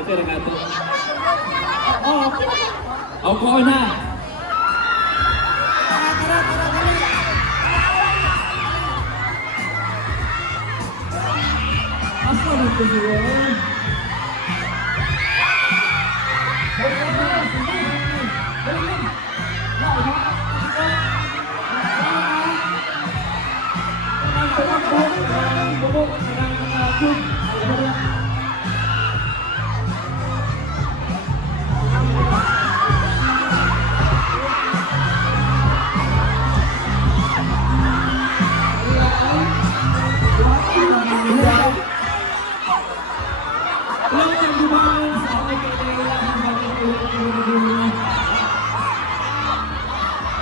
Okay na nga to. Oo. Ako na. Asa na ito yun?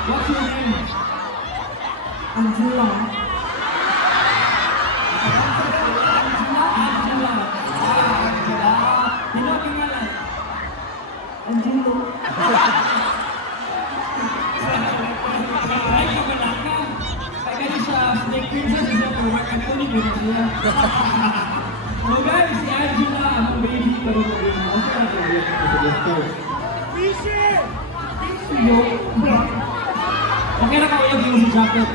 What's your name? Angela. Angela. Sino ang pangalan? Angelo. Ay, kabalaka. Kaya siya, Snake Princess, siya po, magkatuloy ko na siya. So guys, si Angela, ang baby ko rin ko rin. Ang sarap yung sa gusto. Fishy! Okay na kauyag yung si jacket.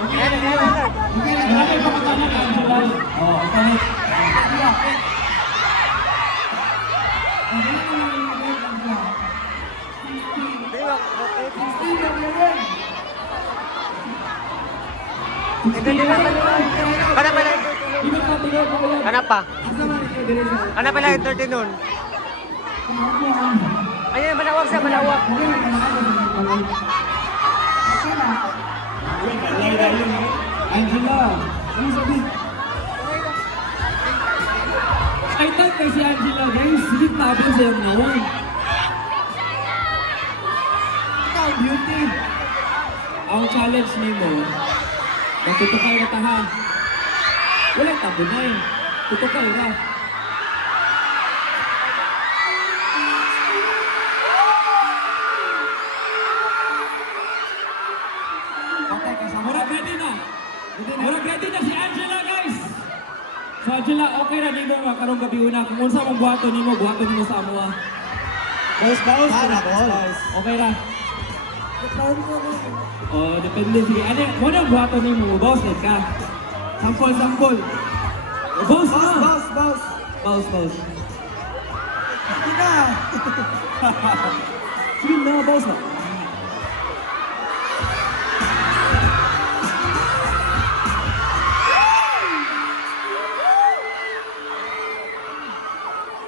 Okay na kayo pakatanya ka, Angela. Oo, okay. Kana pa? Kana pala entertain nun? Ayan, malawak siya, malawak. Angela, ano sabi? Excited kay si Angela, guys. Sige, tabi sa iyong nawang. Ikaw, beauty. Ang challenge ni mo, magtutukay na taha. Walang tabo na eh. Tutukay na. Murag ready na. Murag ready na si Angela, guys. So Angela, okay na nimo nga karong gabi una. Kung unsa mong buhaton nimo sa amo. Boss. Okay ra. Oh, depende sige. Ano, mo na buhaton nimo, boss ka. Sampol. Boss. Sige na. Sige na, boss.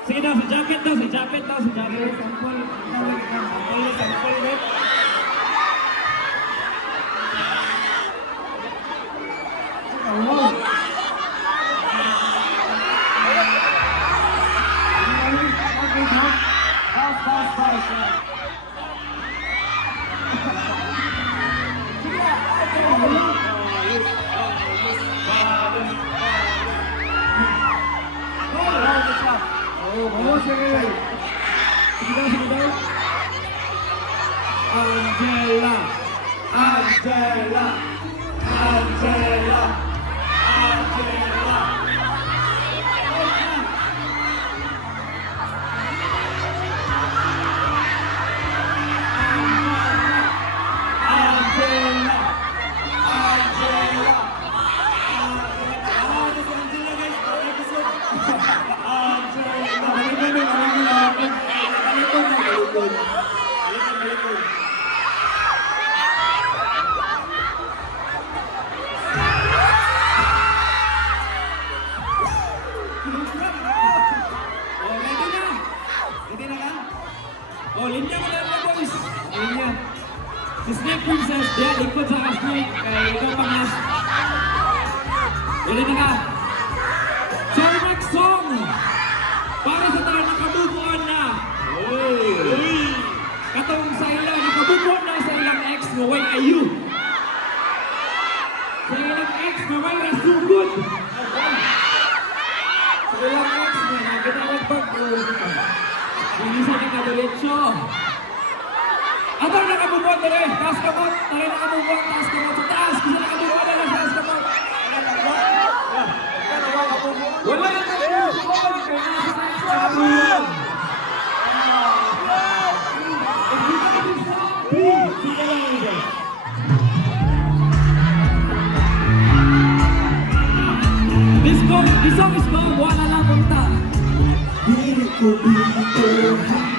Sige daw, sa jacket daw. Sampol. Sige daw. Angela. Oh, linya mo lang mga boys. Linya. Si Snake Princess, diyan, ikot sa Snake. Kaya ikaw pang last. Dali na ka. So, our next song. Para sa tayo, nakabubuan na. Katong sa ilang, nakabubuan na sa ilang ex na way ayu. Sa ilang ex na way rasugod. Sa ilang ex na nagkatawag pag-uwi. Minsan ka diretso. Ato nakabubuan na rin. Taas kamot. Tayo nakabubuan. Taas kamot sa taas. Kasi nakabubuan na lang sa taas kamot. The song is called Wala Na Punta. Dili ko dito